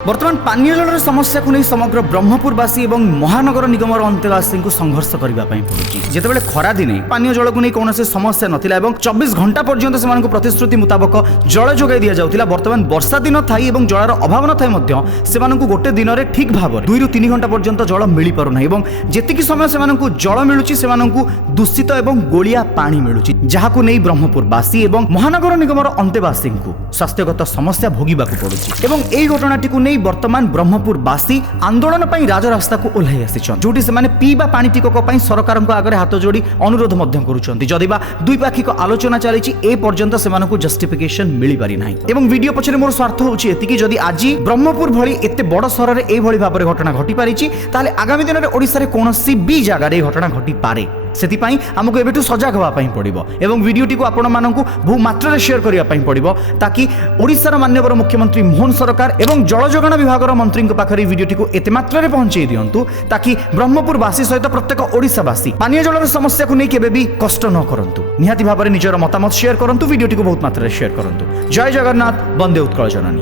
बर्तमान पानीय जलर समस्या को नहीं समग्र ब्रह्मपुरवासी और महानगर निगमर अंतेवासी को संघर्ष करने पड़ुଛି जितेबाला खरा दिने पानीय जल को नहीं कौन समस्या नाला 24 घंटा पर्यंत से प्रतिश्रुति मुताबक जल जोगाई दि जाऊला। बर्तमान वर्षा दिन थाई जलर अभाव न थाई से गोटे दिन में ठीक भाव 2 ରୁ 3 घंटा पर्यंत जल मिल पारना जी समय से जल मिलूँ दूषित और गोलिया पानी मिलूँ जहां नहीं ब्रह्मपुरवासी और महानगर निगमर अंतेवासी को स्वास्थ्यगत समस्या भोगवाक पड़ुଛି। घटनाटी को नहीं वर्तमान ब्रह्मपुरवासी आंदोलन पर राजरास्ता को ओह्लाई आसिछन जोटी से माने पीवा पानी टिकक पर सरकार आगे हाथ जोड़ी अनुरोध करुछंती जदिबा द्विपाक्षिक आलोचना चली ए पर्यंत से जस्टिफिकेशन मिल पारि नाही। एवं वीडियो पछरे मोर स्वार्थ होछि एतिकी जदि आज ब्रह्मपुर भली एते बड़ शहर रे ए भली भाबरे घटना घटी पारिछि ताले आगामी दिन में ओडिसा रे कोनोसी भी जगह रे घटना घटी पारे सेतिपाई आमको एबेठु सजग होगा पड़ो एवं वीडियोटी को आपण मानकु बहु मात्रा शेयर करने पड़ो ताकि ओडिशार माननीय मुख्यमंत्री मोहन सरकार एवं जल जोगाण विभाग मंत्री पाखे वीडियोटी को एते मात्रा पहुंचे दिंतु ताकि ब्रह्मपुरवासी सहित प्रत्येक ओडिशावासी पानीय जलर समस्या को नहीं केबे भी कष्ट न करंतु। निहाती भाव में निजर मतामत शेयर करंतु वीडियोटी को बहुत मात्रा शेयर करंतु। जय जगन्नाथ, वंदे उत्कल जननी।